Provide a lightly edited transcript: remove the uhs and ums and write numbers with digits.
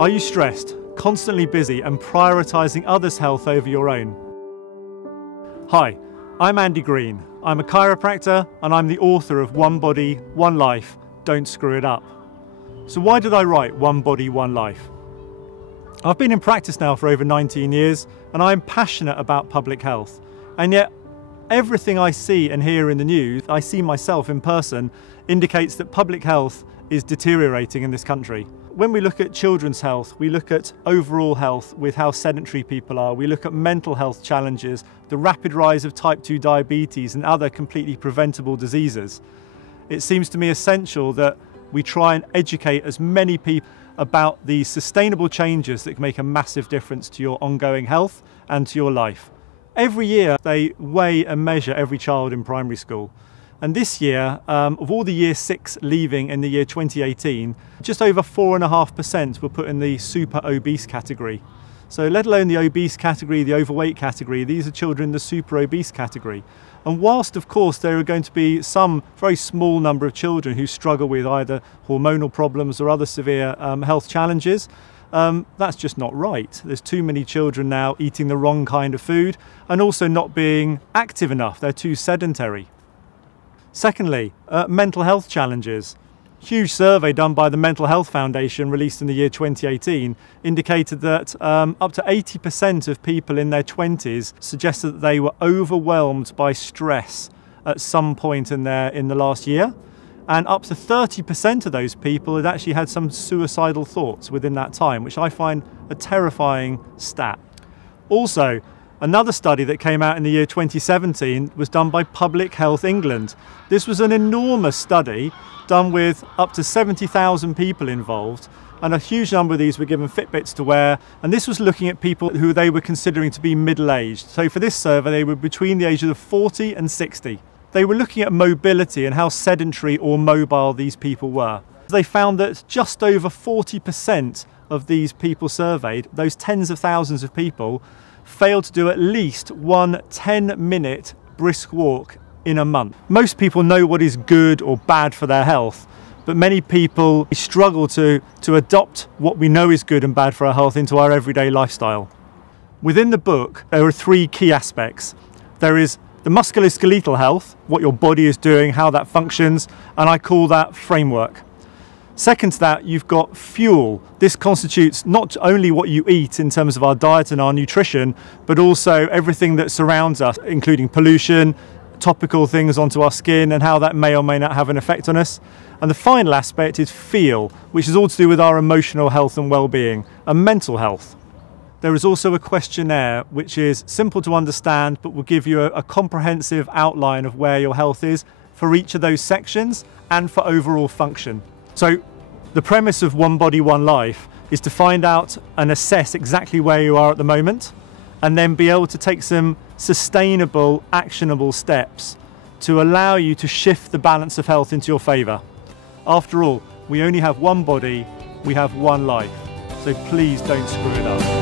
Are you stressed, constantly busy and prioritising others' health over your own? Hi, I'm Andy Green. I'm a chiropractor and I'm the author of One Body, One Life, Don't Screw It Up. So why did I write One Body, One Life? I've been in practice now for over 19 years and I'm passionate about public health. And yet everything I see and hear in the news, I see myself in person, indicates that public health is deteriorating in this country. When we look at children's health, we look at overall health with how sedentary people are, we look at mental health challenges, the rapid rise of type 2 diabetes and other completely preventable diseases. It seems to me essential that we try and educate as many people about the sustainable changes that can make a massive difference to your ongoing health and to your life. Every year they weigh and measure every child in primary school. And this year, of all the year 6 leaving in the year 2018, just over 4.5% were put in the super obese category. So let alone the obese category, the overweight category, these are children in the super obese category. And whilst of course there are going to be some very small number of children who struggle with either hormonal problems or other severe health challenges, that's just not right. There's too many children now eating the wrong kind of food and also not being active enough. They're too sedentary. Secondly, mental health challenges. Huge survey done by the Mental Health Foundation released in the year 2018 indicated that up to 80% of people in their 20s suggested that they were overwhelmed by stress at some point in the last year, and up to 30% of those people had actually had some suicidal thoughts within that time, which I find a terrifying stat. Also, another study that came out in the year 2017 was done by Public Health England. This was an enormous study done with up to 70,000 people involved, and a huge number of these were given Fitbits to wear, and this was looking at people who they were considering to be middle-aged. So for this survey they were between the ages of 40 and 60. They were looking at mobility and how sedentary or mobile these people were. They found that just over 40% of these people surveyed, those tens of thousands of people, failed to do at least one 10-minute brisk walk in a month. Most people know what is good or bad for their health, but many people struggle to adopt what we know is good and bad for our health into our everyday lifestyle. Within the book, there are 3 key aspects. There is the musculoskeletal health, what your body is doing, how that functions, and I call that framework. Second to that, you've got fuel. This constitutes not only what you eat in terms of our diet and our nutrition, but also everything that surrounds us, including pollution, topical things onto our skin, and how that may or may not have an effect on us. And the final aspect is feel, which is all to do with our emotional health and well-being and mental health. There is also a questionnaire which is simple to understand, but will give you a comprehensive outline of where your health is for each of those sections and for overall function. So the premise of One Body, One Life is to find out and assess exactly where you are at the moment, and then be able to take some sustainable, actionable steps to allow you to shift the balance of health into your favour. After all, we only have one body, we have one life, so please don't screw it up.